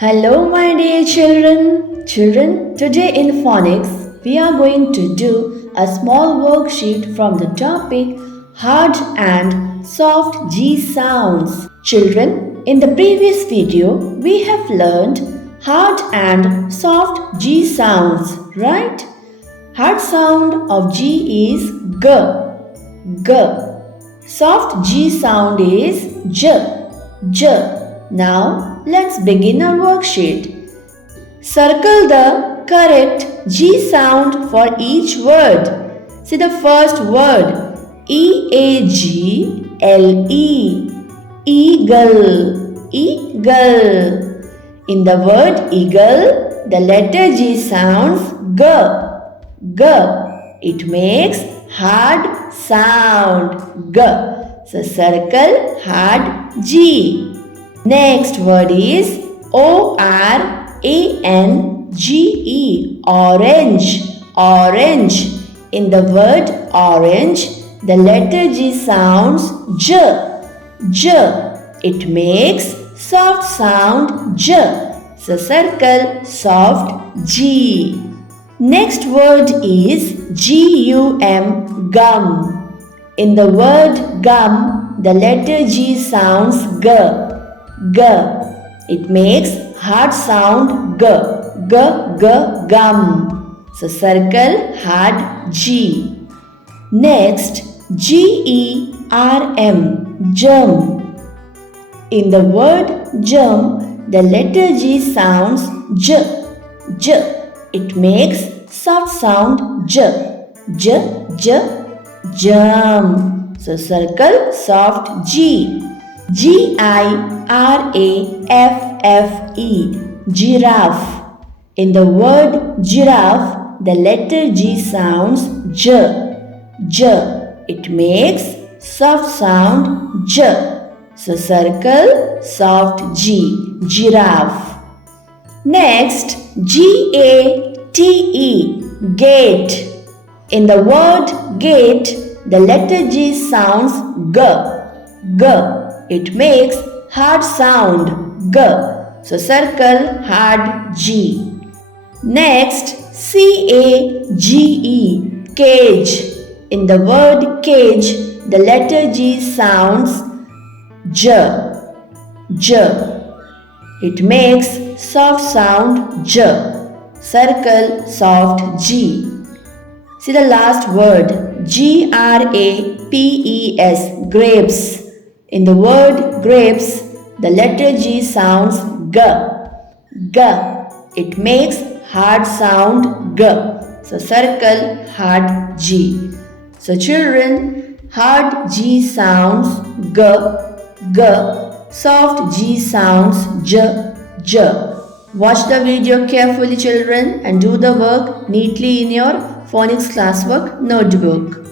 Hello, my dear children. Children, today in Phonics, we are going to do a small worksheet from the topic hard and soft G sounds. Children, in the previous video, we have learned hard and soft G sounds, right? Hard sound of G is G, G. Soft G sound is J, J. Now, let's begin our worksheet. Circle the correct G sound for each word. See the first word, E-A-G-L-E, eagle, eagle. In the word eagle, the letter G sounds G, G. It makes hard sound, G. So circle hard G. Next word is O-R-A-N-G-E, orange, orange. In the word orange, the letter G sounds J, J. It makes soft sound J. So circle soft G. Next word is G-U-M, gum. In the word gum, the letter G sounds G, G. It makes hard sound G, G, G, gum. So circle hard G. Next, G-E-R-M, germ. In the word germ, the letter G sounds J, J. It makes soft sound J, J, J, germ. So circle soft G. G-I-R-A-F-F-E, giraffe. In the word giraffe, the letter G sounds J, J. It makes soft sound J. So circle soft G, giraffe. Next, G-A-T-E, gate. In the word gate, the letter G sounds G, G. It makes hard sound G. So circle hard G. Next, C-A-G-E, cage. In the word cage, the letter G sounds J, J. It makes soft sound J. Circle soft G. See the last word, G-R-A-P-E-S, grapes. In the word grapes, the letter G sounds G, G. It makes hard sound G. So circle hard G. So children, hard G sounds G, G. Soft G sounds J, J. Watch the video carefully, children, and do the work neatly in your phonics classwork notebook.